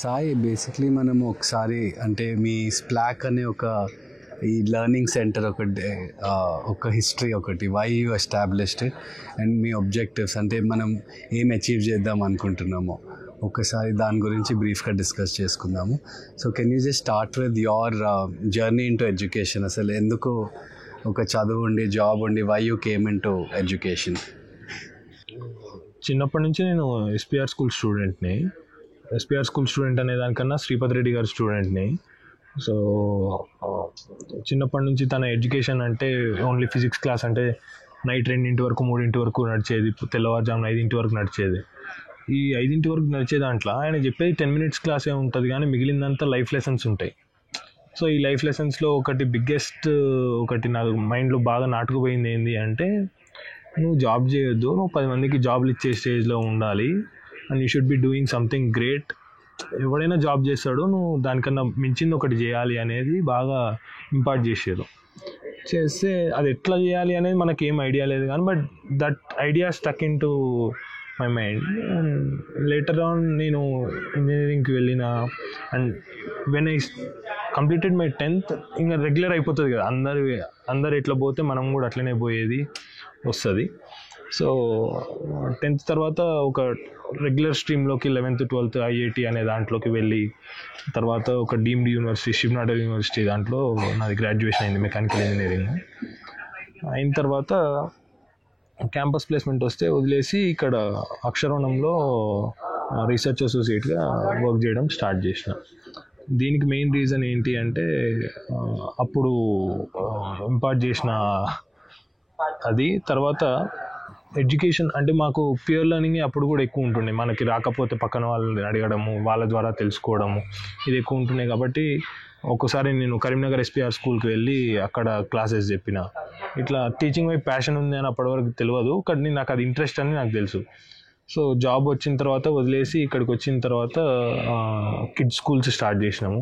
Sai, basically మనం ఒకసారి అంటే మీ స్ప్లాక్ అనే ఈ లెర్నింగ్ సెంటర్ ఒక హిస్టరీ ఒకటి, వై యూ ఎస్టాబ్లిష్డ్ అండ్ మీ ఆబ్జెక్టివ్స్ అంటే మనం ఏం అచీవ్ చేద్దాం అనుకుంటున్నామో ఒకసారి దాని గురించి బ్రీఫ్గా డిస్కస్ చేసుకుందాము. So can you just start with your journey into education? అసలు ఎందుకు ఒక చదువు ఉండి జాబ్ ఉండి why you came into education? చిన్నప్పటి నుంచి నేను ఎస్పీఆర్ స్కూల్ స్టూడెంట్ని. ఎస్పీఆర్ స్కూల్ స్టూడెంట్ అనే దానికన్నా శ్రీపతి రెడ్డి గారి స్టూడెంట్ని. సో చిన్నప్పటి నుంచి తన ఎడ్యుకేషన్ అంటే ఓన్లీ ఫిజిక్స్ క్లాస్ అంటే నైట్ 2 వరకు 3 వరకు నడిచేది, తెల్లవారుజామున 5 వరకు నడిచేది. ఈ 5 వరకు నడిచే దాంట్లో ఆయన చెప్పేది 10 minutes క్లాసే ఉంటుంది, కానీ మిగిలిందంతా లైఫ్ లెసన్స్ ఉంటాయి. సో ఈ లైఫ్ లెసన్స్లో ఒకటి నాకు మైండ్లో బాగా నాటుకుపోయింది ఏంటి అంటే, నువ్వు జాబ్ చేయొద్దు, నువ్వు 10 మందికి జాబ్లు ఇచ్చే స్టేజ్లో ఉండాలి and you should be doing something great. ఎవడైనా జాబ్ చేస్తాడు, నువ్వు దానికన్నా మించింది ఒకటి చేయాలి అనేది బాగా ఇంపార్ట్ చేసారు. చేస్తే అది ఎట్లా చేయాలి అనేది మనకి ఏం ఐడియా లేదు, కానీ but that idea stuck in to my mind. And later on నేను ఇంజనీరింగ్కి వెళ్ళిన and when I completed my 10th ఇంకా రెగ్యులర్ అయిపోతుంది కదా, అందరు ఎట్లా పోతే మనం కూడా అట్లనే పోయేది వస్తుంది. సో 10th తర్వాత ఒక రెగ్యులర్ స్ట్రీమ్లోకి 11th 12th ఐఐటి అనే దాంట్లోకి వెళ్ళి, తర్వాత ఒక డీమ్డ్ యూనివర్సిటీ శివనాథ్ యూనివర్సిటీ దాంట్లో నాది గ్రాడ్యుయేషన్ అయింది మెకానికల్ ఇంజనీరింగ్. అయిన తర్వాత క్యాంపస్ ప్లేస్మెంట్ వస్తే వదిలేసి ఇక్కడ అక్షరవణంలో రీసెర్చ్ అసోసియేట్గా వర్క్ చేయడం స్టార్ట్ చేసిన. దీనికి మెయిన్ రీజన్ ఏంటి అంటే, అప్పుడు ఇంపార్ట్ చేసిన అది. తర్వాత ఎడ్యుకేషన్ అంటే మాకు పియర్ లెర్నింగ్ అప్పుడు కూడా ఎక్కువ ఉంటుండే, మనకి రాకపోతే పక్కన వాళ్ళని అడగడము, వాళ్ళ ద్వారా తెలుసుకోవడము, ఇది ఎక్కువ ఉంటుండే. కాబట్టి ఒక్కసారి నేను కరీంనగర్ ఎస్పీఆర్ స్కూల్కి వెళ్ళి అక్కడ క్లాసెస్ చెప్పిన. ఇట్లా టీచింగ్ వైపు ప్యాషన్ ఉంది అని అప్పటివరకు తెలియదు, కానీ నాకు అది ఇంట్రెస్ట్ అని నాకు తెలుసు. సో జాబ్ వచ్చిన తర్వాత వదిలేసి ఇక్కడికి వచ్చిన తర్వాత కిడ్స్ స్కూల్స్ స్టార్ట్ చేసినాము.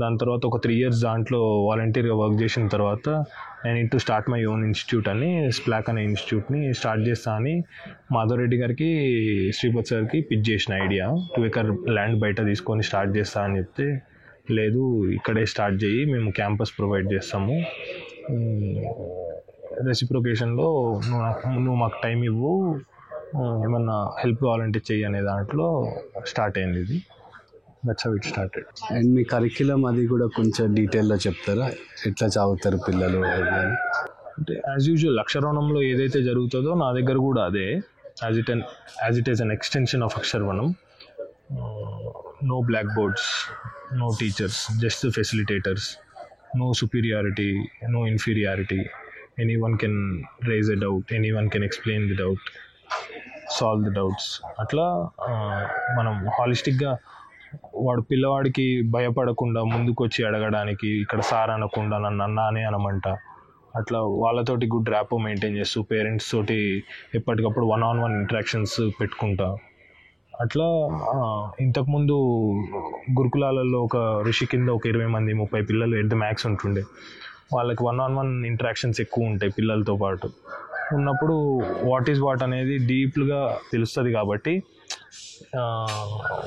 దాని తర్వాత ఒక 3 years దాంట్లో వాలంటీర్గా వర్క్ చేసిన తర్వాత I need to start my own institute అని, స్ప్లాక్ అనే ఇన్స్టిట్యూట్ని స్టార్ట్ చేస్తా అని మాధవరెడ్డి గారికి, శ్రీపతి సార్కి పిచ్ చేసిన ఐడియా. 2 acre ల్యాండ్ బయట తీసుకొని స్టార్ట్ చేస్తా అని చెప్తే, లేదు ఇక్కడే స్టార్ట్ చేయి, మేము క్యాంపస్ ప్రొవైడ్ చేస్తాము, రెసిప్రొకేషన్లో నువ్వు మాకు టైం ఇవ్వు, ఏమన్నా హెల్ప్ కావాలంటే చెయ్యి అనే దాంట్లో స్టార్ట్ అయింది ఇది. That's how it started. And me curriculum అది కూడా కొంచెం డీటెయిల్గా చెప్తారా, ఎట్లా చదువుతారు పిల్లలు అంటే యాజ్ యూజువల్ అక్షరవణంలో ఏదైతే జరుగుతుందో నా దగ్గర కూడా అదే, as it is an extension of అక్షరవణం. No black boards, no teachers, just facilitators, no superiority, no inferiority. Anyone can raise a doubt, anyone can explain the doubt, solve the doubts. అట్లా మనం హాలిస్టిక్గా పిల్లవాడికి భయపడకుండా ముందుకు వచ్చి అడగడానికి, ఇక్కడ సార్ అనకుండా నన్ను అన్నానే అనమంట, అట్లా వాళ్ళతోటి గుడ్ ర్యాపో మెయింటైన్ చేస్తూ పేరెంట్స్ తోటి ఎప్పటికప్పుడు 1-on-1 ఇంటరాక్షన్స్ పెట్టుకుంటా. అట్లా ఇంతకుముందు గురుకులాలలో ఒక ఋషి కింద ఒక 20 మంది 30 పిల్లలు ఎట్ ద మ్యాక్స్ ఉంటుండే. వాళ్ళకి 1-on-1 ఇంటరాక్షన్స్ ఎక్కువ ఉంటాయి పిల్లలతో పాటు ఉన్నప్పుడు. వాట్ ఈజ్ వాట్ అనేది డీప్గా తెలుస్తుంది కాబట్టి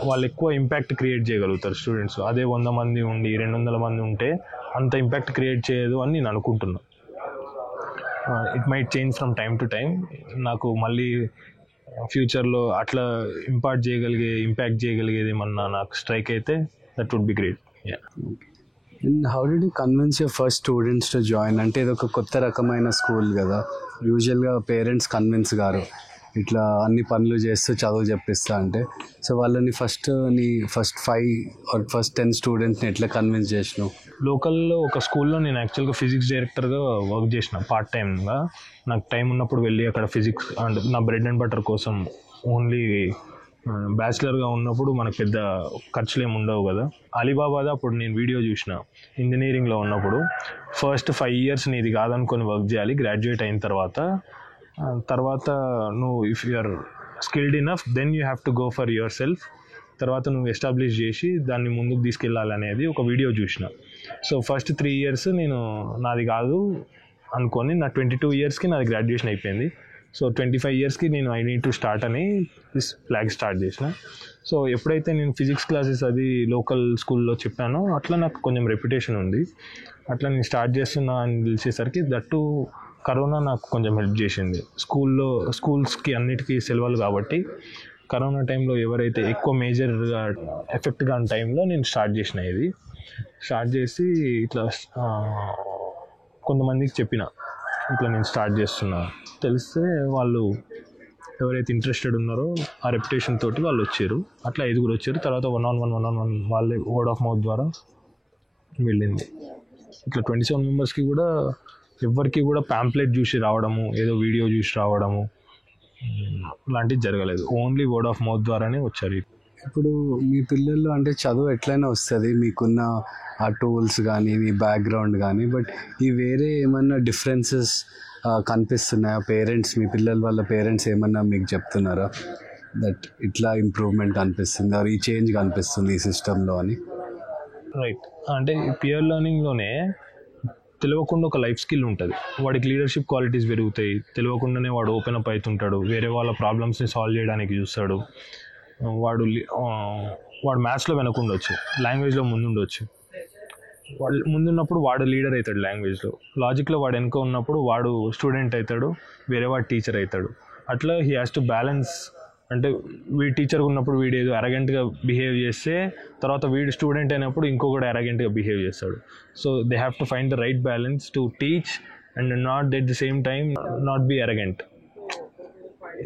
వాళ్ళు ఎక్కువ ఇంపాక్ట్ క్రియేట్ చేయగలుగుతారు స్టూడెంట్స్. అదే 100 మంది ఉండి 200 మంది ఉంటే అంత ఇంపాక్ట్ క్రియేట్ చేయదు అని నేను అనుకుంటున్నాను. It might change from time to time. నాకు మళ్ళీ ఫ్యూచర్లో అట్లా ఇంపాక్ట్ చేయగలిగేది ఏమన్నా నాకు స్ట్రైక్ అయితే that would be great. And how did you convince your first students to join? అంటే ఇది ఒక కొత్త రకమైన స్కూల్ కదా, యూజువల్గా పేరెంట్స్ కన్విన్స్ గారు ఇట్లా అన్ని పనులు చేస్తూ చదువు చెప్పిస్తా అంటే. సో వాళ్ళని ఫస్ట్ 5 or 10 స్టూడెంట్స్ని ఎట్లా కన్విన్స్ చేసినావు? లోకల్లో ఒక స్కూల్లో నేను యాక్చువల్గా ఫిజిక్స్ డైరెక్టర్గా వర్క్ చేసిన పార్ట్ టైమ్గా. నాకు టైం ఉన్నప్పుడు వెళ్ళి అక్కడ ఫిజిక్స్ అండ్ నా బ్రెడ్ అండ్ బటర్ కోసం, ఓన్లీ బ్యాచిలర్గా ఉన్నప్పుడు మనకు పెద్ద ఖర్చులు ఏమి ఉండవు కదా. అలీబాబాద్ అప్పుడు నేను వీడియో చూసిన ఇంజనీరింగ్లో ఉన్నప్పుడు, ఫస్ట్ 5 years నీది కాదనుకొని వర్క్ చేయాలి, గ్రాడ్యుయేట్ అయిన తర్వాత నువ్వు if you are skilled enough then you have to go for your self, తర్వాత నువ్వు ఎస్టాబ్లిష్ చేసి దాన్ని ముందుకు తీసుకెళ్ళాలి అనేది ఒక వీడియో చూసిన. సో ఫస్ట్ 3 years నేను నాది కాదు అనుకొని, నా 22 yearsకి నాది గ్రాడ్యుయేషన్ అయిపోయింది. సో 25 yearsకి నేను ఐ నీడ్ టు స్టార్ట్ అని దిస్ ఫ్లాగ్ స్టార్ట్ చేసిన. సో ఎప్పుడైతే నేను ఫిజిక్స్ క్లాసెస్ అది లోకల్ స్కూల్లో చెప్పానో అట్లా నాకు కొంచెం రెప్యుటేషన్ ఉంది. అట్లా నేను స్టార్ట్ చేస్తున్నా అని తెలిసేసరికి దట్టు కరోనా నాకు కొంచెం హెల్ప్ చేసింది. స్కూల్స్కి అన్నిటికీ సెలవులు కాబట్టి కరోనా టైంలో ఎవరైతే ఎక్కువ మేజర్గా ఎఫెక్ట్ కాని టైంలో నేను స్టార్ట్ చేసిన. ఇది స్టార్ట్ చేసి ఇట్లా కొంతమందికి చెప్పిన ఇట్లా నేను స్టార్ట్ చేస్తున్నా. తెలిస్తే వాళ్ళు ఎవరైతే ఇంట్రెస్టెడ్ ఉన్నారో ఆ రెప్యుటేషన్ తోటి వాళ్ళు వచ్చారు. అట్లా 5 వచ్చారు. తర్వాత 1-on-1 వాళ్ళే వర్డ్ ఆఫ్ మౌత్ ద్వారా వెళ్ళింది. ఇట్లా 27 మెంబర్స్కి కూడా ఎవరికి కూడా ప్యాంప్లెట్ చూసి రావడము, ఏదో వీడియో చూసి రావడము లాంటివి జరగలేదు. ఓన్లీ వర్డ్ ఆఫ్ మౌత్ ద్వారానే వచ్చారు. ఇప్పుడు మీ పిల్లలు అంటే చదువు ఎట్లయినా వస్తుంది, మీకున్న ఆ టూల్స్ కానీ మీ బ్యాక్గ్రౌండ్ కానీ, బట్ ఈ వేరే ఏమన్నా డిఫరెన్సెస్ కనిపిస్తున్నాయా? పేరెంట్స్, మీ పిల్లల వాళ్ళ పేరెంట్స్ ఏమన్నా మీకు చెప్తున్నారా దట్ ఇట్లా ఇంప్రూవ్మెంట్ కనిపిస్తుంది ఆర్ ఈ చేంజ్ కనిపిస్తుంది ఈ సిస్టంలో అని? రైట్. అంటే పియర్ లెర్నింగ్లోనే తెలియకుండా ఒక లైఫ్ స్కిల్ ఉంటుంది. వాడికి లీడర్షిప్ క్వాలిటీస్ పెరుగుతాయి. తెలియకుండానే వాడు ఓపెన్ అప్ అవుతుంటాడు, వేరే వాళ్ళ ప్రాబ్లమ్స్ని సాల్వ్ చేయడానికి చూస్తాడు. వాడు మ్యాథ్స్లో వెనకుండొచ్చు, లాంగ్వేజ్లో ముందుండొచ్చు. వాడు ముందున్నప్పుడు వాడు లీడర్ అవుతాడు లాంగ్వేజ్లో. లాజిక్లో వాడు వెనుక ఉన్నప్పుడు వాడు స్టూడెంట్ అవుతాడు, వేరే వాడు టీచర్ అవుతాడు. అట్లా హీ హ్యాస్ టు బ్యాలెన్స్. అంటే వీడు టీచర్గా ఉన్నప్పుడు వీడు ఏదో అరగెంట్గా బిహేవ్ చేస్తే, తర్వాత వీడు స్టూడెంట్ అయినప్పుడు ఇంకొకటి అరగెంట్గా బిహేవ్ చేస్తాడు. So they have to find the right balance to teach and not at the same time not be arrogant.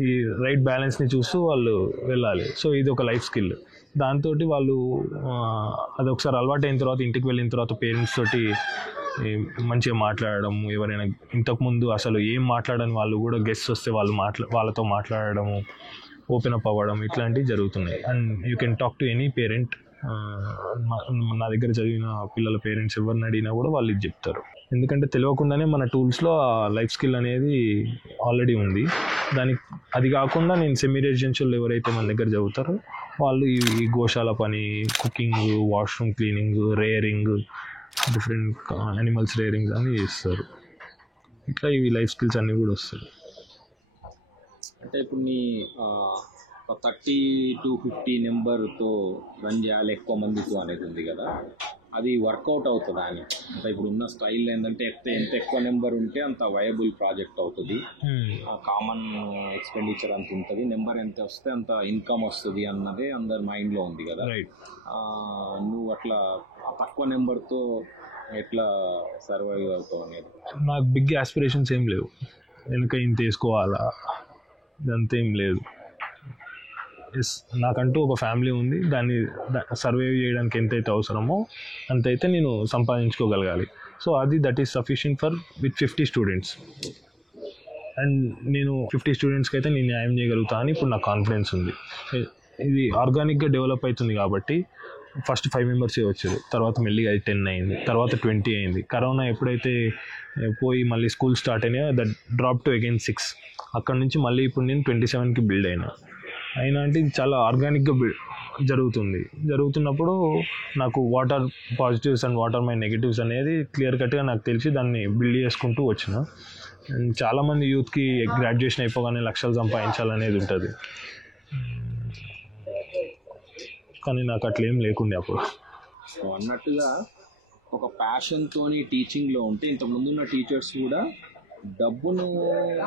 ఈ రైట్ బ్యాలెన్స్ని చూస్తూ వాళ్ళు వెళ్ళాలి. సో ఇది ఒక లైఫ్ స్కిల్. దాంతో వాళ్ళు అది ఒకసారి అలవాటు అయిన తర్వాత ఇంటికి వెళ్ళిన తర్వాత పేరెంట్స్ తోటి మంచిగా మాట్లాడడం, ఎవరైనా ఇంతకుముందు అసలు ఏం మాట్లాడని వాళ్ళు కూడా గెస్ట్స్ వస్తే వాళ్ళతో మాట్లాడడము, ఓపెన్ అప్ అవ్వడం, ఇట్లాంటివి జరుగుతున్నాయి. And you can talk to any parent. నా దగ్గర చదివిన పిల్లల పేరెంట్స్ ఎవరిని అడిగినా కూడా వాళ్ళు ఇది చెప్తారు. ఎందుకంటే తెలియకుండానే మన టూల్స్లో ఆ లైఫ్ స్కిల్ అనేది ఆల్రెడీ ఉంది. అది కాకుండా నేను సెమీ రెసిడెన్షియల్ ఎవరైతే మన దగ్గర చదువుతారో వాళ్ళు ఈ గోశాల పని, cooking, washroom cleaning, rearing, different animals rearing అన్నీ చేస్తారు. ఇట్లా ఇవి లైఫ్ స్కిల్స్ అన్నీ కూడా వస్తాయి. అంటే ఇప్పుడు నీ 30 to 50 నెంబర్తో రన్ చేయాలి ఎక్కువ మందితో అనేది ఉంది కదా, అది వర్కౌట్ అవుతుందా అని? అంటే ఇప్పుడు ఉన్న స్టైల్ ఏంటంటే ఎంత ఎక్కువ నెంబర్ ఉంటే అంత వయబుల్ ప్రాజెక్ట్ అవుతుంది, కామన్ ఎక్స్పెండిచర్ అంత ఉంటుంది, నెంబర్ ఎంత వస్తే అంత ఇన్కమ్ వస్తుంది అన్నదే అందరి మైండ్లో ఉంది కదా. నువ్వు అట్లా తక్కువ నెంబర్తో ఎట్లా సర్వైవ్ అవుతావు అనేది? నాకు బిగ్ ఆస్పిరేషన్స్ ఏం లేవు. వెనుక ఇంత వేసుకోవాలా ఇదంతా ఏం లేదు. నాకంటూ ఒక ఫ్యామిలీ ఉంది. దాన్ని సర్వైవ్ చేయడానికి ఎంతైతే అవసరమో అంతైతే నేను సంపాదించుకోగలగాలి. So that is sufficient for with 50 students. And నేను 50 స్టూడెంట్స్కి అయితే నేను న్యాయం చేయగలుగుతా అని ఇప్పుడు నాకు కాన్ఫిడెన్స్ ఉంది. ఇది ఆర్గానిక్గా డెవలప్ అవుతుంది కాబట్టి ఫస్ట్ 5 మెంబర్సే వచ్చారు, తర్వాత మెల్లిగా అది 10 అయింది, తర్వాత 20 అయింది. కరోనా ఎప్పుడైతే పోయి మళ్ళీ స్కూల్ స్టార్ట్ అయినాయో దట్ డ్రాప్ టు అగైన్ 6. అక్కడ నుంచి మళ్ళీ ఇప్పుడు నేను 27కి బిల్డ్ అయినా అంటే ఇది చాలా ఆర్గానిక్గా జరుగుతున్నప్పుడు నాకు what are positives and what are my negatives అనేది క్లియర్ కట్గా నాకు తెలిసి దాన్ని బిల్డ్ చేసుకుంటూ వచ్చిన. అండ్ చాలామంది యూత్కి గ్రాడ్యుయేషన్ అయిపోగానే లక్షలు సంపాదించాలనేది ఉంటుంది, కానీ నాకు అట్లేం లేకుండే అప్పుడు. సో అన్నట్టుగా ఒక ప్యాషన్తోని టీచింగ్లో ఉంటే ఇంతకుముందు ఉన్న టీచర్స్ కూడా డబ్బును,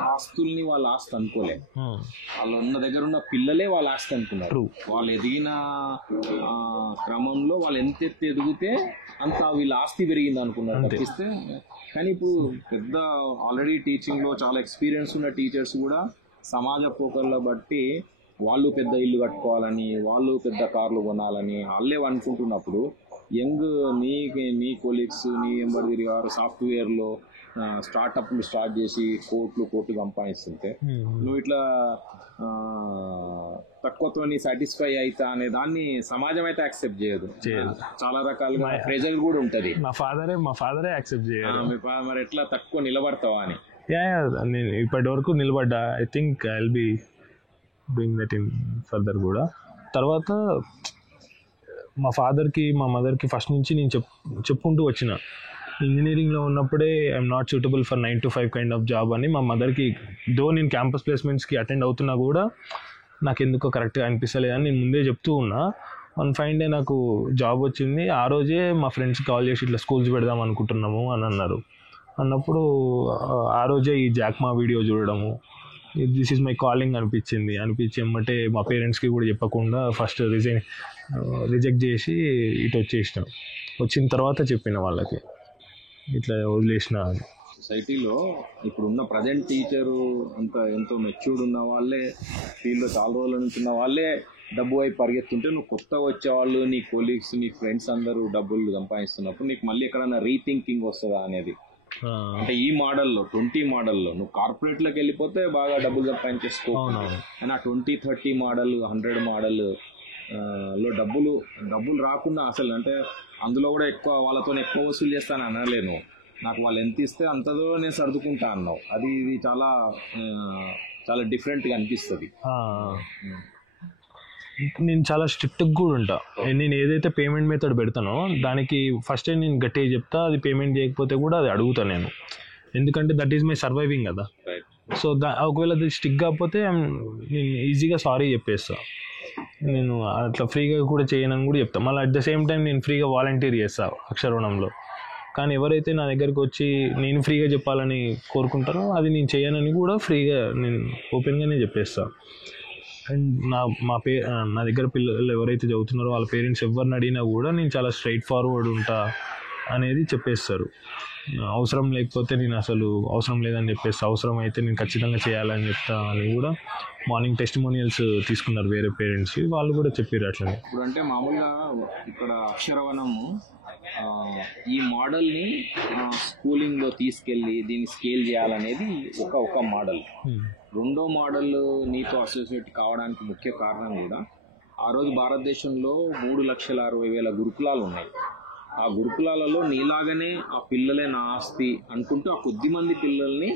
ఆస్తుల్ని వాళ్ళ ఆస్తి అనుకోలే. వాళ్ళు ఉన్న దగ్గర ఉన్న పిల్లలే వాళ్ళ ఆస్తి అనుకున్నారు. వాళ్ళు ఎదిగిన క్రమంలో వాళ్ళు ఎంత ఎదిగితే అంత వీళ్ళ ఆస్తి పెరిగింది అనుకున్నారు తప్పిస్తే. కానీ ఇప్పుడు పెద్ద ఆల్రెడీ టీచింగ్లో చాలా ఎక్స్పీరియన్స్ ఉన్న టీచర్స్ కూడా సమాజ పోకర్ల బట్టి వాళ్ళు పెద్ద ఇల్లు కట్టుకోవాలని, వాళ్ళు పెద్ద కార్లు కొనాలని వాళ్ళే అనుకుంటున్నప్పుడు యంగ్ నీ కొలీగ్స్, నీ ఎంబర్ తిరిగారు సాఫ్ట్వేర్లో స్టార్టప్లు స్టార్ట్ చేసి కోట్లు సంపాదిస్తుంటే నువ్వు ఇట్లా తక్కువతో సాటిస్ఫై అవుతా అనే దాన్ని సమాజం అయితే యాక్సెప్ట్ చేయదు. చాలా రకాలుగా ప్రెజర్ కూడా ఉంటుంది. మా ఫాదరే యాక్సెప్ట్ చేయరు. మరి ఎట్లా తక్కువ నిలబడతావా అని? నేను ఇప్పటి వరకు నిలబడ్డా. I think I will be doing that in further కూడా. తర్వాత మా ఫాదర్కి, మా మదర్కి ఫస్ట్ నుంచి నేను చెప్పుకుంటూ వచ్చిన ఇంజనీరింగ్లో ఉన్నప్పుడే I'm not suitable for 9 to 5 kind of job అని మా మదర్కి, నేను క్యాంపస్ ప్లేస్మెంట్స్కి అటెండ్ అవుతున్నా కూడా నాకు ఎందుకో కరెక్ట్గా అనిపిస్తలేదని నేను ముందే చెప్తూ ఉన్నా. వన్ ఫైన్ డే నాకు జాబ్ వచ్చింది. ఆ రోజే మా ఫ్రెండ్స్కి కాల్ చేసి ఇట్లా స్కూల్స్ పెడదాం అనుకుంటున్నాము అని అన్నారు. అన్నప్పుడు ఆ రోజే ఈ జాక్మా వీడియో చూడడము, దిస్ ఈజ్ మై కాలింగ్ అనిపించి ఎమ్మటే మా పేరెంట్స్కి కూడా చెప్పకుండా ఫస్ట్ రిజెక్ట్ చేసి ఇటు వచ్చేసినాం. వచ్చిన తర్వాత చెప్పిన వాళ్ళకి ఇట్లా వదిలేసిన. సొసైటీలో ఇప్పుడున్న ప్రజెంట్ టీచరు ఎంతో మెచ్యూర్డ్ ఉన్న వాళ్ళే, ఫీల్డ్లో చాలా రోజుల నుంచి ఉన్న వాళ్ళే డబ్బు వైపు పరిగెత్తుంటే, నువ్వు కొత్తగా వచ్చేవాళ్ళు, నీ కొలీగ్స్, నీ ఫ్రెండ్స్ అందరూ డబ్బులు సంపాదిస్తున్నప్పుడు నీకు మళ్ళీ ఎక్కడన్నా రీథింకింగ్ వస్తుందా అనేది. అంటే ఈ మోడల్లో 20 మోడల్లో నువ్వు కార్పొరేట్లోకి వెళ్ళిపోతే బాగా డబ్బులు సంపాదించేసుకో, అండ్ ఆ 20-30 మోడల్ 100 మోడల్ లో డబ్బులు రాకుండా అసలు, అంటే అందులో కూడా ఎక్కువ వాళ్ళతో ఎక్కువ వసూలు చేస్తాను అనలేను. నాకు వాళ్ళు ఎంత ఇస్తే అంతదో నేను సర్దుకుంటా అన్నావు. ఇది చాలా చాలా డిఫరెంట్గా అనిపిస్తుంది. నేను చాలా స్ట్రిక్ట్గా కూడా ఉంటా. నేను ఏదైతే పేమెంట్ మెథడ్ పెడతానో దానికి ఫస్ట్ నేను గట్టిగా చెప్తా. అది పేమెంట్ చేయకపోతే కూడా అది అడుగుతాను నేను, ఎందుకంటే దట్ ఈజ్ మై సర్వైవింగ్ కదా. సో ఒకవేళ అది స్టిక్ కాకపోతే నేను ఈజీగా సారీ చెప్పేస్తా. నేను అట్లా ఫ్రీగా కూడా చేయనని కూడా చెప్తాను. మళ్ళీ అట్ ద సేమ్ టైం నేను ఫ్రీగా వాలంటీర్ చేస్తాను అక్షరవణంలో. కానీ ఎవరైతే నా దగ్గరికి వచ్చి నేను ఫ్రీగా చెప్పాలని కోరుకుంటారో అది నేను చేయనని కూడా ఫ్రీగా నేను ఓపెన్గానే చెప్పేస్తాను. అండ్ నా దగ్గర పిల్లలు ఎవరైతే చదువుతున్నారో వాళ్ళ పేరెంట్స్ ఎవరిని అడిగినా కూడా నేను చాలా స్ట్రైట్ ఫార్వర్డ్ ఉంటా అనేది చెప్పేస్తారు. అవసరం లేకపోతే నేను అసలు అవసరం లేదని చెప్పేస్తా, అవసరం అయితే నేను ఖచ్చితంగా చేయాలని చెప్తా అని కూడా మార్నింగ్ టెస్టిమోనియల్స్ తీసుకున్నారు వేరే పేరెంట్స్, వాళ్ళు కూడా చెప్పారు అట్లనే. ఇప్పుడు అంటే మామూలుగా ఇక్కడ అక్షరవనము ఈ మోడల్ని స్కూలింగ్లో తీసుకెళ్ళి దీన్ని స్కేల్ చేయాలనేది ఒక మోడల్. రెండో మోడల్ నీతో అసోసియేట్ కావడానికి ముఖ్య కారణం కూడా, ఆ రోజు భారతదేశంలో 3,60,000 గురుకులాలు ఉన్నాయి. ఆ గురుకులాలలో నీలాగనే ఆ పిల్లలే నా ఆస్తి అనుకుంటూ ఆ కొద్ది మంది పిల్లల్ని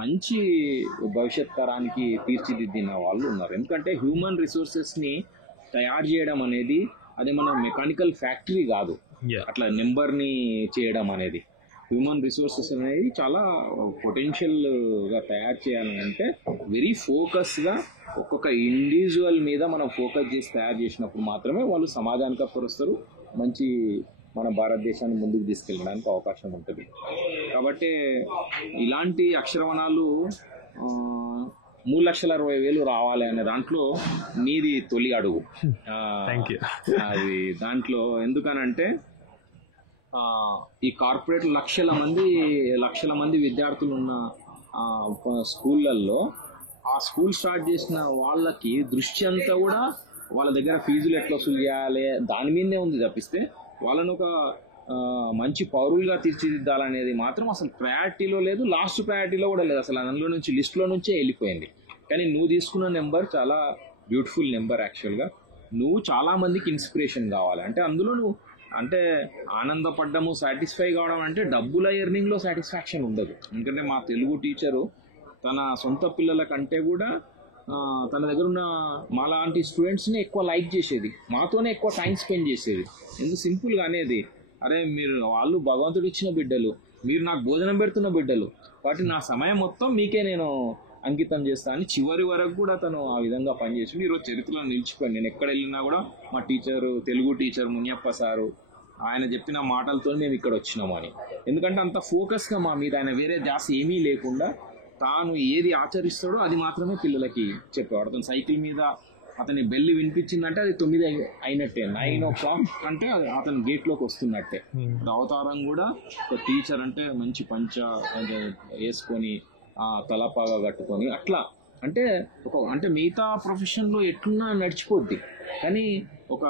మంచి భవిష్యత్ తరానికి తీర్చిదిద్దిన వాళ్ళు ఉన్నారు. ఎందుకంటే హ్యూమన్ రిసోర్సెస్ని తయారు చేయడం అనేది అది మన మెకానికల్ ఫ్యాక్టరీ కాదు. అట్లా నెంబర్ని చేయడం అనేది, హ్యూమన్ రిసోర్సెస్ అనేది చాలా పొటెన్షియల్గా తయారు చేయాలంటే వెరీ ఫోకస్గా ఒక్కొక్క ఇండివిజువల్ మీద మనం ఫోకస్ చేసి తయారు చేసినప్పుడు మాత్రమే వాళ్ళు సమాజానికి అప్పరుస్తారు, మంచి మన భారతదేశాన్ని ముందుకు తీసుకెళ్ళడానికి అవకాశం ఉంటుంది. కాబట్టి ఇలాంటి అక్షరవణాలు 3,60,000 రావాలి అనే దాంట్లో నీది తొలి అడుగు. అది దాంట్లో ఎందుకనంటే ఈ కార్పొరేట్ లక్షల మంది విద్యార్థులు ఉన్న స్కూళ్ళల్లో ఆ స్కూల్ స్టార్ట్ చేసిన వాళ్ళకి దృష్టి అంతా కూడా వాళ్ళ దగ్గర ఫీజులు ఎట్లా వసూలు చేయాలి దాని మీదే ఉంది తప్పిస్తే వాళ్ళను ఒక మంచి పౌరులుగా తీర్చిదిద్దాలనేది మాత్రం అసలు ప్రయారిటీలో లేదు, లాస్ట్ ప్రయారిటీలో కూడా లేదు. అసలు అందులో నుంచి లిస్టులో నుంచే వెళ్ళిపోయింది. కానీ నువ్వు తీసుకున్న నెంబర్ చాలా బ్యూటిఫుల్ నెంబర్. యాక్చువల్గా నువ్వు చాలా మందికి ఇన్స్పిరేషన్ కావాలి. అంటే అందులో నువ్వు అంటే ఆనందపడ్డము, సాటిస్ఫై కావడం అంటే డబ్బుల ఎర్నింగ్లో సాటిస్ఫాక్షన్ ఉండదు. ఎందుకంటే మా తెలుగు టీచరు తన సొంత పిల్లల కంటే కూడా తన దగ్గర ఉన్న మాలాంటి స్టూడెంట్స్ని ఎక్కువ లైక్ చేసేది, మాతోనే ఎక్కువ టైం స్పెండ్ చేసేది. ఎందుకు సింపుల్గా అనేది, అరే వాళ్ళు భగవంతుడు ఇచ్చిన బిడ్డలు, మీరు నాకు భోజనం పెడుతున్న బిడ్డలు, కాబట్టి నా సమయం మొత్తం మీకే నేను అంకితం చేస్తా అని చివరి వరకు కూడా తను ఆ విధంగా పనిచేసి ఈరోజు చరిత్రలో నిలిచిపోయింది. నేను ఎక్కడ వెళ్ళినా కూడా మా teacher, Telugu teacher Muniyappa sir, ఆయన చెప్పిన మాటలతో మేము ఇక్కడ వచ్చినాము అని. ఎందుకంటే అంత ఫోకస్గా మా మీద ఆయన వేరే ధ్యాస ఏమీ లేకుండా తాను ఏది ఆచరిస్తాడో అది మాత్రమే పిల్లలకి చెప్పేవాడు. అతను సైకిల్ మీద అతని బెల్లి వినిపించిందంటే అది 9 అయినట్టే, 9 o'clock అంటే అతను గేట్లోకి వస్తున్నట్టే. అవతారం కూడా ఒక టీచర్ అంటే మంచి పంచ వేసుకొని తలపాగా కట్టుకొని అట్లా అంటే అంటే మిగతా ప్రొఫెషన్లో ఎట్లున్నా నడిచిపోద్ది, కానీ ఒక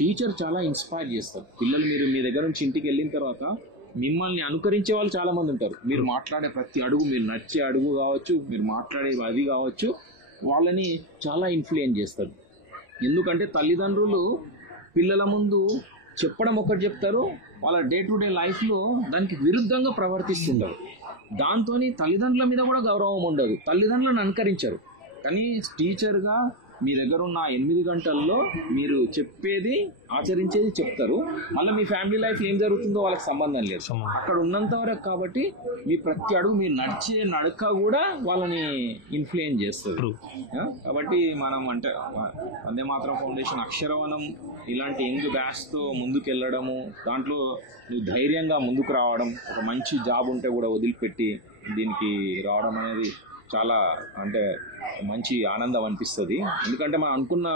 టీచర్ చాలా ఇన్స్పైర్ చేస్తారు పిల్లలు. మీరు మీ దగ్గర నుంచి ఇంటికి వెళ్ళిన తర్వాత మిమ్మల్ని అనుకరించే వాళ్ళు చాలా మంది ఉంటారు. మీరు మాట్లాడే ప్రతి అడుగు, మీరు నడిచే అడుగు కావచ్చు, మీరు మాట్లాడే అది కావచ్చు, వాళ్ళని చాలా ఇన్ఫ్లుయెన్స్ చేస్తారు. ఎందుకంటే తల్లిదండ్రులు పిల్లల ముందు చెప్పడం ఒకటి చెప్తారు, వాళ్ళ డే టు డే లైఫ్లో దానికి విరుద్ధంగా ప్రవర్తిస్తుంటారు. దాంతో తల్లిదండ్రుల మీద కూడా గౌరవం ఉండదు, తల్లిదండ్రులను అనుకరించరు. కానీ టీచర్గా మీ దగ్గర ఉన్న 8 గంటల్లో మీరు చెప్పేది ఆచరించేది చెప్తారు. మళ్ళీ మీ ఫ్యామిలీ లైఫ్ ఏం జరుగుతుందో వాళ్ళకి సంబంధం లేదు. అక్కడ ఉన్నంత వరకు కాబట్టి మీ ప్రతి అడుగు మీరు నడిచే నడక కూడా వాళ్ళని ఇన్ఫ్లుయెన్స్ చేస్తుంది. కాబట్టి మనం అంటే వందే మాతరం ఫౌండేషన్ అక్షరవనం ఇలాంటి యంగ్ బ్యాచ్తో ముందుకు వెళ్ళడము, దాంట్లో నువ్వు ధైర్యంగా ముందుకు రావడం, ఒక మంచి జాబ్ ఉంటే కూడా వదిలిపెట్టి దీనికి రావడం అనేది చాలా అంటే మంచి ఆనందం అనిపిస్తుంది. ఎందుకంటే మనం అనుకున్న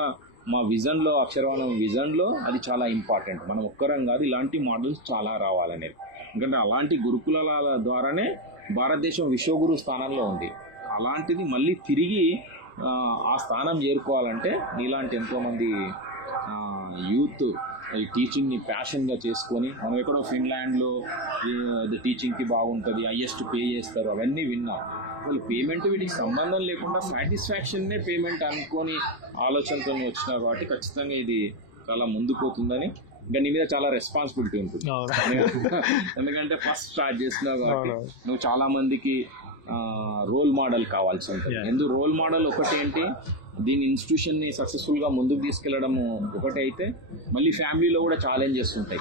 మా విజన్లో, అక్షరవనం విజన్లో అది చాలా ఇంపార్టెంట్. మనం ఒక్కరం కాదు, ఇలాంటి మోడల్స్ చాలా రావాలనేది. ఎందుకంటే అలాంటి గురుకులాల ద్వారానే భారతదేశం విశ్వగురు స్థానంలో ఉంది. అలాంటిది మళ్ళీ తిరిగి ఆ స్థానం చేరుకోవాలంటే నీలాంటి ఎంతోమంది యూత్ ఈ టీచింగ్ని ప్యాషన్గా చేసుకొని, మనం ఎక్కడో ఫిన్లాండ్లో టీచింగ్కి బాగుంటుంది, హైయెస్ట్ పే చేస్తారు అవన్నీ విన్నాం. అసలు పేమెంట్ వీటికి సంబంధం లేకుండా సాటిస్ఫాక్షన్నే పేమెంట్ అనుకొని ఆలోచనతో వచ్చినారు. కాబట్టి ఖచ్చితంగా ఇది చాలా ముందుకు పోతుందని, ఇంకా నీ మీద చాలా రెస్పాన్సిబిలిటీ ఉంటుంది. ఎందుకంటే ఫస్ట్ స్టార్ట్ చేస్తున్నావు కాబట్టి నువ్వు చాలా మందికి రోల్ మోడల్ కావాల్సి ఉంటుంది. ఎందుకు రోల్ మోడల్ ఒకటి ఏంటి, దీని ఇన్స్టిట్యూషన్ని సక్సెస్ఫుల్గా ముందుకు తీసుకెళ్లడము ఒకటి అయితే, మళ్ళీ ఫ్యామిలీలో కూడా ఛాలెంజెస్ ఉంటాయి.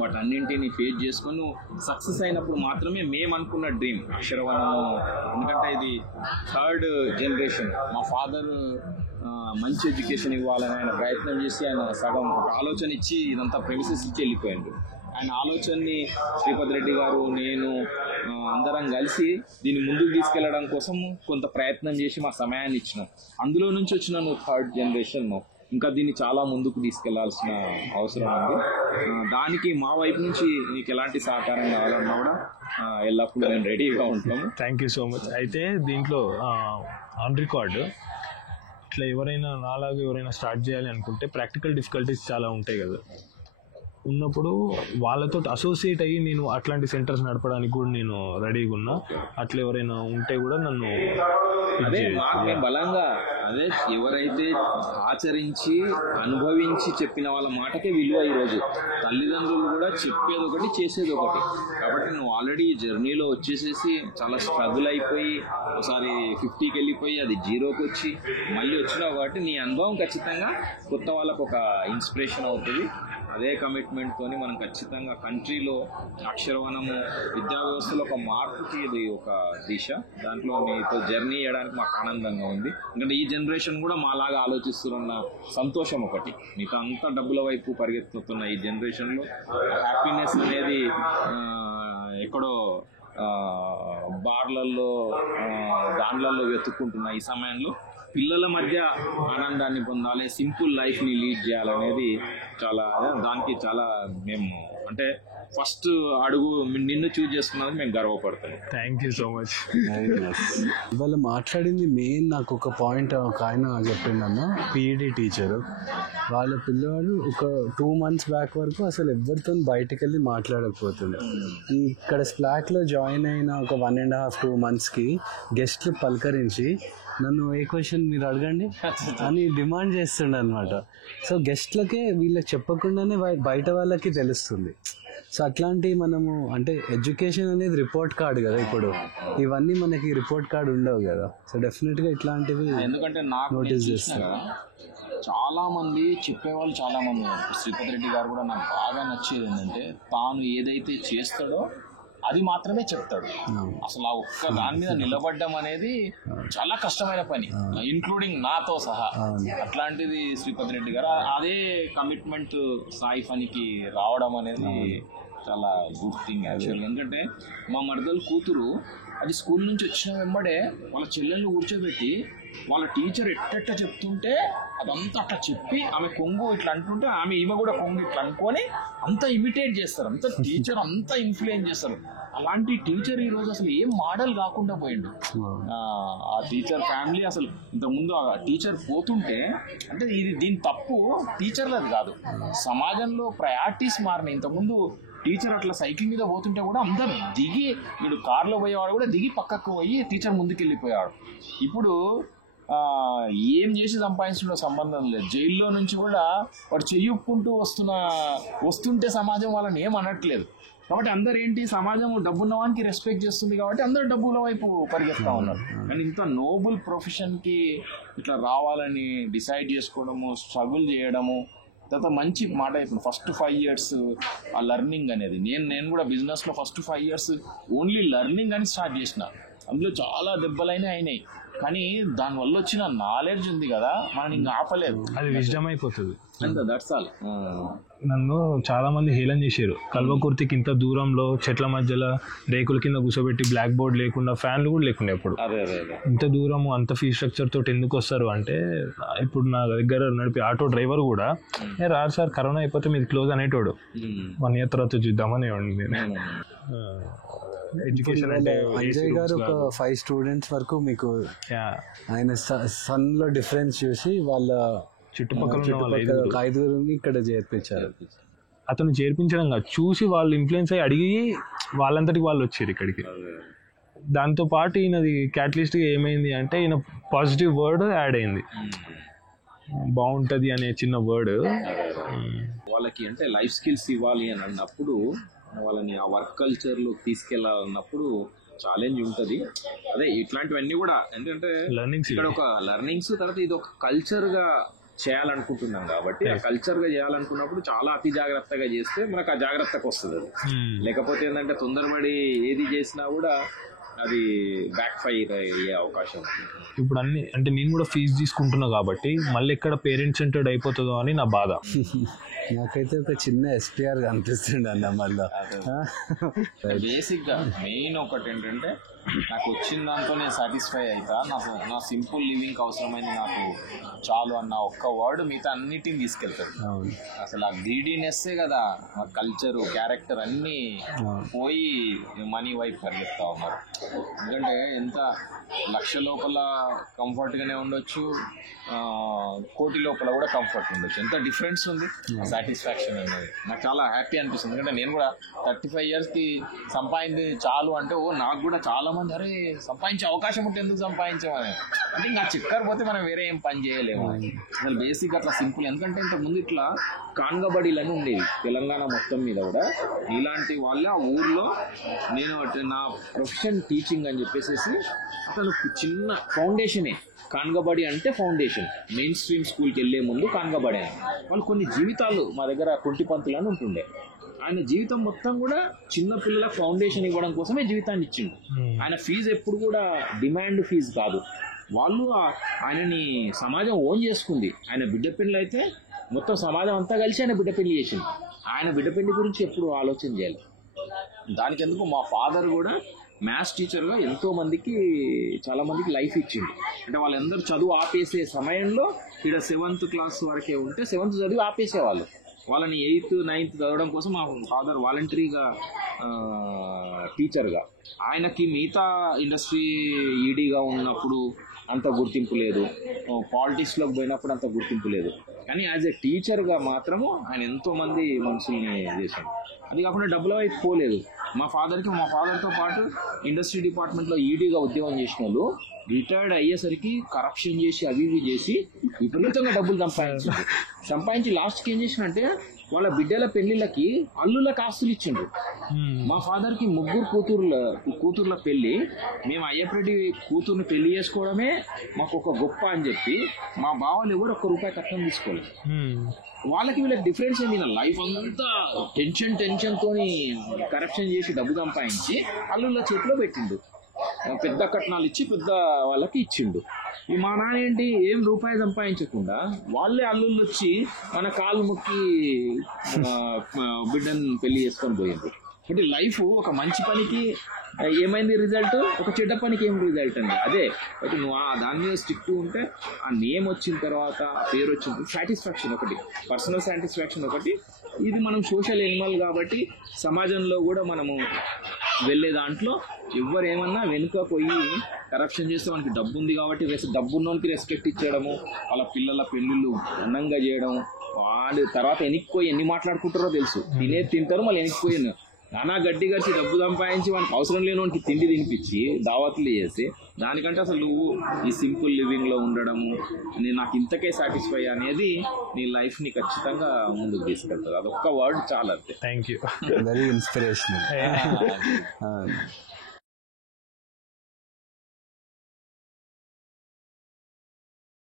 వాటన్నింటినీ ఫేస్ చేసుకొని నువ్వు సక్సెస్ అయినప్పుడు మాత్రమే మేము అనుకున్న డ్రీమ్ అక్షరవనము. ఎందుకంటే ఇది 3rd జనరేషన్. మా ఫాదర్ మంచి ఎడ్యుకేషన్ ఇవ్వాలని ఆయన ప్రయత్నం చేసి ఆయన సగం ఒక ఆలోచన ఇచ్చి ఇదంతా ప్రెమిసెస్ ఇచ్చి వెళ్ళిపోయాడు. ఆయన ఆలోచనని శ్రీపతి రెడ్డి గారు, నేను అందరం కలిసి దీన్ని ముందుకు తీసుకెళ్లడం కోసం కొంత ప్రయత్నం చేసి మా సమయాన్ని ఇచ్చినాం. అందులో నుంచి వచ్చిన నువ్వు 3rd జనరేషన్, ఇంకా దీన్ని చాలా ముందుకు తీసుకెళ్లాల్సిన అవసరం ఉంది. దానికి మా వైపు నుంచి నీకు ఎలాంటి సహకారం కావాలన్నా కూడా ఎల్లప్పుడూ మేము రెడీగా ఉంటాము. Thank you so much. అయితే దీంట్లో ఆన్ రికార్డ్ ఇట్లా ఎవరైనా నాలాగా ఎవరైనా స్టార్ట్ చేయాలి అనుకుంటే ప్రాక్టికల్ డిఫికల్టీస్ చాలా ఉంటాయి కదా, ఉన్నప్పుడు వాళ్ళతో అసోసియేట్ అయ్యి నేను అట్లాంటి సెంటర్స్ నడపడానికి కూడా నేను రెడీగా ఉన్నా. అట్లా ఎవరైనా ఉంటే కూడా నన్ను బలంగా ఎవరైతే ఆచరించి అనుభవించి చెప్పిన వాళ్ళ మాటకే విలువ. ఈరోజు తల్లిదండ్రులు కూడా చెప్పేది ఒకటి చేసేది ఒకటి. కాబట్టి నువ్వు ఆల్రెడీ జర్నీలో వచ్చేసేసి చాలా స్ట్రగుల్ అయిపోయి ఒకసారి 50కి వెళ్ళిపోయి అది 0కి వచ్చి మళ్ళీ వచ్చినావు. కాబట్టి నీ అనుభవం ఖచ్చితంగా కొత్త వాళ్ళకు ఒక ఇన్స్పిరేషన్ అవుతుంది. అదే కమిట్మెంట్తో మనం ఖచ్చితంగా కంట్రీలో అక్షరవనము విద్యా వ్యవస్థలో ఒక మార్పుకి ఇది ఒక దిశ. దాంట్లో మీతో జర్నీ చేయడానికి మాకు ఆనందంగా ఉంది. ఎందుకంటే ఈ జనరేషన్ కూడా మాలాగా ఆలోచిస్తున్న సంతోషం ఒకటి. మీతో అంత డబ్బుల వైపు పరిగెత్తుతున్న ఈ జనరేషన్లో హ్యాపీనెస్ అనేది ఎక్కడో బార్లలో దాండ్లలో వెతుక్కుంటున్న ఈ సమయంలో పిల్లల మధ్య ఆనందాన్ని పొందాలి, సింపుల్ లైఫ్ని లీడ్ చేయాలనేది చాలా, దానికి చాలా మేము అంటే ఫస్ట్ అడుగు నిన్ను చూజ్ చేసుకున్నది మేము గర్వపడుతున్నాం. Thank you so much. ఇవాళ మాట్లాడింది మెయిన్ నాకు ఒక పాయింట్ ఒక ఆయన చెప్పిండన్న, పీఈడీ టీచరు. వాళ్ళ పిల్లవాడు ఒక 2 months బ్యాక్ వరకు అసలు ఎవరితో బయటకు వెళ్ళి మాట్లాడకపోతుండే. ఇక్కడ స్ప్లాక్లో జాయిన్ అయిన ఒక 1.5-2 monthsకి గెస్ట్లు పలకరించి నన్ను ఏ క్వశ్చన్ మీరు అడగండి అని డిమాండ్ చేస్తుండే అనమాట. సో గెస్ట్లకే వీళ్ళకి చెప్పకుండానే బయట వాళ్ళకి తెలుస్తుంది. సో అట్లాంటి మనము అంటే ఎడ్యుకేషన్ అనేది రిపోర్ట్ కార్డు కదా, ఇప్పుడు ఇవన్నీ మనకి రిపోర్ట్ కార్డు ఉండవు కదా. సో డెఫినెట్గా ఇట్లాంటివి ఎందుకంటే నాకు నోటీస్ చేస్తాను. చాలా మంది చెప్పేవాళ్ళు చాలా మంది ఉన్నారు. శ్రీపతి రెడ్డి గారు కూడా నాకు బాగా నచ్చేది ఏంటంటే తాను ఏదైతే చేస్తాడో అది మాత్రమే చెప్తాడు. అసలు ఆ ఒక్క దాని మీద నిలబడ్డం అనేది చాలా కష్టమైన పని, ఇంక్లూడింగ్ నాతో సహా. అట్లాంటిది శ్రీపతి రెడ్డి గారు అదే కమిట్మెంట్ సాయి ఫనికి రావడం అనేది చాలా గుడ్ థింగ్ యాక్చువల్గా. ఎందుకంటే మా మరదలు కూతురు అది స్కూల్ నుంచి వచ్చిన వెంబడే వాళ్ళ చెల్లెళ్ళు కూర్చోబెట్టి వాళ్ళ టీచర్ ఎట్టెట్ట చెప్తుంటే అదంతా అట్లా చెప్పి ఆమె కొంగు ఇట్లా అంటుంటే ఈమె కూడా కొంగు ఇట్లా అనుకొని అంత ఇమిటేట్ చేస్తారు, అంత టీచర్ అంతా ఇన్ఫ్లుయెన్స్ చేస్తారు. అలాంటి టీచర్ ఈరోజు అసలు ఏం మోడల్ కాకుండా పోయిండు. ఆ టీచర్ ఫ్యామిలీ అసలు ఇంతకుముందు ఆ టీచర్ పోతుంటే అంటే దీని తప్పు టీచర్లది కాదు, సమాజంలో ప్రయారిటీస్ మారినాయి. ఇంతకుముందు టీచర్ అట్లా సైకిల్ మీద పోతుంటే కూడా అందరు దిగి, వీడు కార్లో పోయేవాడు కూడా దిగి పక్కకు పోయి టీచర్ ముందుకు వెళ్ళిపోయాడు. ఇప్పుడు ఏం చేసి సంపాదించడంలో సంబంధం లేదు. జైల్లో నుంచి కూడా వాడు చెయ్యుక్కుంటూ వస్తుంటే సమాజం వాళ్ళని ఏం అనట్లేదు. కాబట్టి అందరు ఏంటి, సమాజం డబ్బున్న వానికి రెస్పెక్ట్ చేస్తుంది కాబట్టి అందరు డబ్బుల వైపు పరిగెత్తా ఉన్నారు. కానీ ఇంత నోబుల్ ప్రొఫెషన్ కి ఇట్లా రావాలని డిసైడ్ చేసుకోవడము, స్ట్రగుల్ చేయడము, తర్వాత మంచి మాట ఇప్పుడు ఫస్ట్ 5 years ఆ లెర్నింగ్ అనేది, నేను కూడా బిజినెస్లో ఫస్ట్ 5 years ఓన్లీ లెర్నింగ్ అని స్టార్ట్ చేసిన. అందులో చాలా దెబ్బలైనా అయినాయి, కానీ దానివల్ల వచ్చిన నాలెడ్జ్ ఉంది కదా, మనం ఇంకా ఆపలేదు, అది విజ్డమ్ అయిపోతుంది. అంతే, దట్స్ ఆల్. నన్ను చాలా మంది హేళన చేశారు, కల్వకుర్తికి ఇంత దూరంలో చెట్ల మధ్యలో రేకుల కింద కూర్చోబెట్టి బ్లాక్ బోర్డ్ లేకుండా ఫ్యాన్లు కూడా లేకుండా ఎప్పుడు ఇంత దూరం అంత ఫీ స్ట్రక్చర్ తోటి ఎందుకు వస్తారు అంటే, ఇప్పుడు నా దగ్గర నడిపి ఆటో డ్రైవర్ కూడా రాదు సార్ కరోనా అయిపోతే మీది క్లోజ్ అనేటోడు, 1 year తర్వాత చూద్దామని నేను. ఎడ్యుకేషన్ అంటే అంజయ్ గారు ఒక 5 students వరకు మీకు ఆయన సన్ లో డిఫరెన్స్ చూసి వాళ్ళ చుట్టుపక్కల 5 ఇక్కడ చేర్పించారు. అతను చేర్పించడం కాదు, చూసి వాళ్ళు ఇన్ఫ్లుయెన్స్ అయ్యి అడిగి వాళ్ళంతటికి వాళ్ళు వచ్చారు ఇక్కడికి. దాంతో పాటు ఈయనది క్యాటలిస్ట్ ఏమైంది అంటే, ఈయన పాజిటివ్ వర్డ్ యాడ్ అయింది, బాగుంటుంది అనే చిన్న వర్డ్. వాళ్ళకి అంటే లైఫ్ స్కిల్స్ ఇవ్వాలి అని అన్నప్పుడు, వాళ్ళని ఆ వర్క్ కల్చర్లో తీసుకెళ్లాలన్నప్పుడు ఛాలెంజ్ ఉంటుంది. అదే ఇట్లాంటివన్నీ కూడా ఎందుకంటే ఇక్కడ ఒక లెర్నింగ్స్, తర్వాత ఇది ఒక కల్చర్గా చేయాలనుకుంటున్నాం కాబట్టి, ఆ కల్చర్గా చేయాలనుకున్నప్పుడు చాలా అతి జాగ్రత్తగా చేస్తే మనకు ఆ జాగ్రత్తకు వస్తుంది. లేకపోతే ఏంటంటే తొందరపడి ఏది చేసినా కూడా అది బ్యాక్ ఫైర్ అయ్యే అవకాశం ఉంది. ఇప్పుడు అన్ని అంటే నేను కూడా ఫీజు తీసుకుంటున్నా కాబట్టి మళ్ళీ ఎక్కడ పేరెంట్స్ సెంటర్డ్ అయిపోతుందో అని నా బాధ. నాకైతే ఒక చిన్న ఎస్పీఆర్ కనిపిస్తుండే అన్న మళ్ళీ. బేసిక్గా మెయిన్ ఒకటి ఏంటంటే, నాకు వచ్చిన దాంతో నేను సాటిస్ఫై అవుతా, నా సింపుల్ లివింగ్కి అవసరమైంది నాకు చాలు అన్న ఒక్క వర్డ్ మిగతా అన్నిటిని తీసుకెళ్తారు. అసలు ఆ గ్రీడీనెస్సే కదా మా కల్చరు, క్యారెక్టర్ అన్నీ పోయి మనీ వైపు పరిగెత్తా ఉన్నారు. ఎందుకంటే ఎంత లక్ష లోపల కంఫర్ట్గానే ఉండొచ్చు, కోటి లోపల కూడా కంఫర్ట్ ఉండొచ్చు, ఎంత డిఫరెన్స్ ఉంది సాటిస్ఫాక్షన్ అనేది. నాకు చాలా హ్యాపీ అనిపిస్తుంది. ఎందుకంటే నేను కూడా 35 yearsకి సంపాదించి చాలు అంటే, నాకు కూడా చాలా మంది అరే సంపాదించే అవకాశం ఉంటే ఎందుకు సంపాదించామని, అంటే ఇంకా చిక్కర్ పోతే మనం వేరే ఏం పని చేయలేము. అసలు బేసిక్ అట్లా సింపుల్. ఎందుకంటే ఇంతకుముందు ఇట్లా కాన్గబడీలని ఉండేవి తెలంగాణ మొత్తం మీద కూడా. ఇలాంటి వాళ్ళే ఆ ఊర్లో, నేను నా ప్రొఫెషన్ టీచింగ్ అని చెప్పేసి అతను చిన్న ఫౌండేషనే, కాన్గబడి అంటే ఫౌండేషన్. మెయిన్ స్ట్రీమ్ స్కూల్కి వెళ్ళే ముందు కాన్గబడి అని వాళ్ళు కొన్ని జీవితాలు మా దగ్గర కుంటిపంతులు అని ఉంటుండే. ఆయన జీవితం మొత్తం కూడా చిన్న పిల్లలకు ఫౌండేషన్ ఇవ్వడం కోసమే జీవితాన్ని ఇచ్చిండు. ఆయన ఫీజు ఎప్పుడు కూడా డిమాండ్ ఫీజు కాదు. వాళ్ళు ఆయనని సమాజం ఓన్ చేసుకుంది. ఆయన బిడ్డ పెళ్ళి అయితే మొత్తం సమాజం అంతా కలిసి ఆయన బిడ్డ పెళ్లి చేసింది. ఆయన బిడ్డ పెళ్లి గురించి ఎప్పుడు ఆలోచన చేయాలి. దానికి ఎందుకు మా ఫాదర్ కూడా మ్యాథ్స్ టీచర్గా చాలా మందికి లైఫ్ ఇచ్చింది. అంటే వాళ్ళందరూ చదువు ఆపేసే సమయంలో ఇక్కడ 7th class వరకే ఉంటే 7th చదివి ఆపేసేవాళ్ళు. వాళ్ళని 8th 9th చదవడం కోసం మా ఫాదర్ వాలంటరీగా టీచర్గా. ఆయనకి మిగతా ఇండస్ట్రీ ఈడీగా ఉన్నప్పుడు అంత గుర్తింపు లేదు, పాలిటిక్స్లోకి పోయినప్పుడు అంత గుర్తింపు లేదు, కానీ యాజ్ ఎ టీచర్గా మాత్రము ఆయన ఎంతోమంది మనుషుల్ని చేశాడు. అది కాకుండా డబ్బుల వైపు పోలేదు. మా ఫాదర్తో పాటు ఇండస్ట్రీ డిపార్ట్మెంట్లో ఈడీగా ఉద్యోగం చేసిన వాళ్ళు రిటైర్డ్ అయ్యేసరికి కరప్షన్ చేసి అవి చేసి విపరీతంగా డబ్బులు సంపాదించి లాస్ట్కి ఏం చేసినంటే వాళ్ళ బిడ్డల పెళ్లిళ్ళకి అల్లులకు ఆస్తులు ఇచ్చిండ్రు. మా ఫాదర్కి 3 కూతుర్ల పెళ్లి, మేము అయ్యప్పరెడ్డి కూతుర్ని పెళ్లి చేసుకోవడమే మాకు ఒక గొప్ప అని చెప్పి మా బావలు ఎవరు ₹1 కట్నం తీసుకోలేదు. వాళ్ళకి వీళ్ళకి డిఫరెన్స్ ఏంది, నా లైఫ్ అంతా టెన్షన్ తోని కరప్షన్ చేసి డబ్బు సంపాదించి అల్లుళ్ళ చేతిలో పెట్టిండు, పెద్ద కట్నాలు ఇచ్చి పెద్ద వాళ్ళకి ఇచ్చిండు. ఈ మా నాన్న ఏంటి ఏం రూపాయి సంపాదించకుండా వాళ్ళే అల్లుళ్ళు వచ్చి మన కాలు మొక్కి బిడ్డను పెళ్లి చేసుకొని పోయిండ్రు. అంటే లైఫ్ ఒక మంచి పనికి ఏమైంది రిజల్ట్, ఒక చెడ్డ పనికి ఏం రిజల్ట్ అండి. అదే అయితే నువ్వు దాని మీద స్టిక్ ఉంటే ఆ నేమ్ వచ్చిన తర్వాత, పేరు వచ్చిన సాటిస్ఫాక్షన్ ఒకటి, పర్సనల్ సాటిస్ఫాక్షన్ ఒకటి. ఇది మనం సోషల్ ఎనిమల్ కాబట్టి సమాజంలో కూడా మనము వెళ్ళే దాంట్లో ఎవరు ఏమన్నా వెనుక పోయి కరప్షన్ చేస్తే మనకి డబ్బు ఉంది కాబట్టి డబ్బున్నోనికి రెస్పెక్ట్ ఇచ్చేయడము, వాళ్ళ పిల్లల పెళ్ళిళ్ళు ఘనంగా చేయడం, వాళ్ళు తర్వాత ఎన్నికపోయి ఎన్ని మాట్లాడుకుంటారో తెలుసు, తింటారు మళ్ళీ ఎన్నికపోయి నానా గడ్డి కలిసి డబ్బు సంపాదించి వానికి అవసరం లేని వానికి తిండి తినిపించి దావత్లు చేసి దానికంటే అసలు నువ్వు ఈ సింపుల్ లివింగ్లో ఉండడము నేను నాకు ఇంతకే సాటిస్ఫై అనేది నీ లైఫ్ని ఖచ్చితంగా ముందుకు తీసుకెళ్తుంది. అదొక్క వర్డ్ చాలా అంతే. Thank you. Very inspirational.